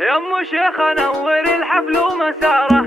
يا ام شيخ نور الحفل ومساره.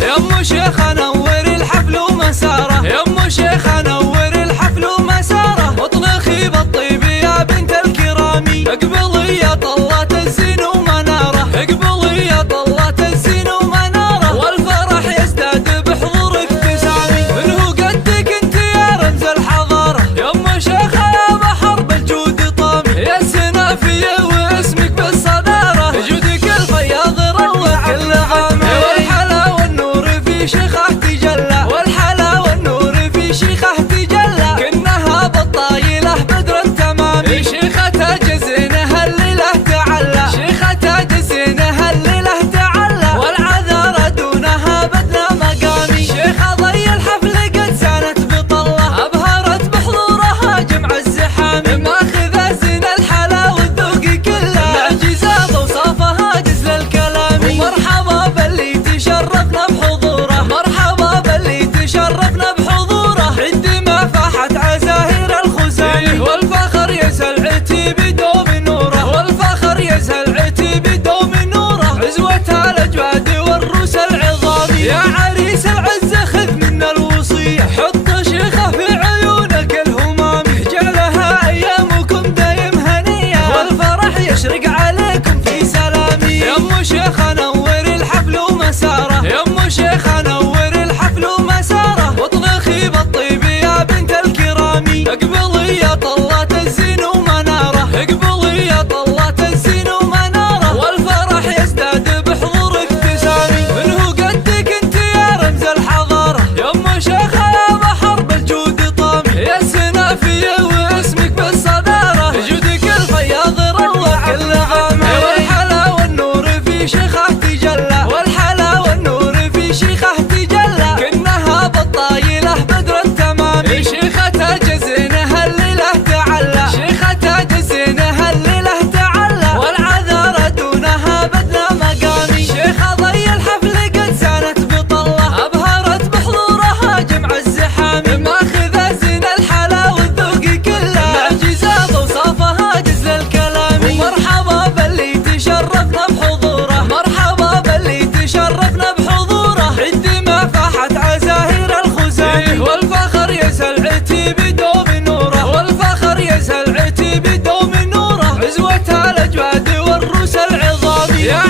يا ام شيخ نور الحفل ومساره. يا ام شيخ نور الحفل ومساره. واطلقي بالطيب يا بنت الكرام. اقبلي يا طلات الزين ومناره. اقبلي يا طلات الزين ومناره. والفرح يزداد بحضور ابتسامي. منه قدك انت يا رمز الحضاره. يا ام شيخ يا بحر بالجود طامي. يا السنافيه واسمك بالصداره. جودك الفياض روى كل عامي. والحلا والنور في شيخه تجلى. والحلا والنور في شيخه تجلى. كنها بالطايله بدر تمامي. شيخه جزينها الليله تعلى. شيخه جزينها الليله تعلى. والعذارى دونها بدنا مقامي. شيخه ضي الحفل قد سانت بطله. ابهرت بحضورها جمع الزحام. ماخذه زين الحلا والذوق كله. معجزه بوصافها جزل الكلام. ومرحبا باللي تشرفنا بحضوره. مرحبا باللي تشرفنا بحضوره. عندما فاحت عزاهير الخزامي. والفخر يسهل عتيبي دوم نوره. والفخر يسهل عتيبي دوم نوره. عزوتها الاجواد والروس العظامي. يا عريس العز خذ منا الوصيه. حط شيخه في عيونك الهمام. جعلها ايامكم دايم هنيه. والفرح يشرق عليكم في سلامي. يا ام شيخ نور الحفل ومساره. يا ام شيخ نور الحفل ومساره. واطلقي بالطيب يا بنت الكرام. اقبلي يا طلات الزين ومناره. اقبلي يا طلات الزين ومناره. والفرح يزداد بحضور ابتسامي. منه قدك انت يا رمز الحضاره. يا ام شيخ يا بحر بالجود طامي. يا السنافيه واسمك بالصداره. جودك الفياض روى كل عامي. والحلا والنور في شيخه تجلى. والحلا والنور في شيخه تجلى. كنها بالطايله بدر تمامي. شيخه جزينها الليله تعلى. شيخه جزينها الليله تعلى. والعذارى دونها بدنا مقامي. شيخه ضي الحفل قد سانت بطله. ابهرت بحضورها جمع الزحام. ماخذه زين الحلا والذوق كله. معجزه بوصافها جزل الكلام. ومرحبا باللي تشرفنا بحضوره. مرحبا باللي تشرفنا بحضوره. عندما فاحت عزاهير الخزامي. والفخر يسهل عتيبي دوم نوره. والفخر يسهل عتيبي دوم نوره. عزوتها الاجواد والروس العظامي. يا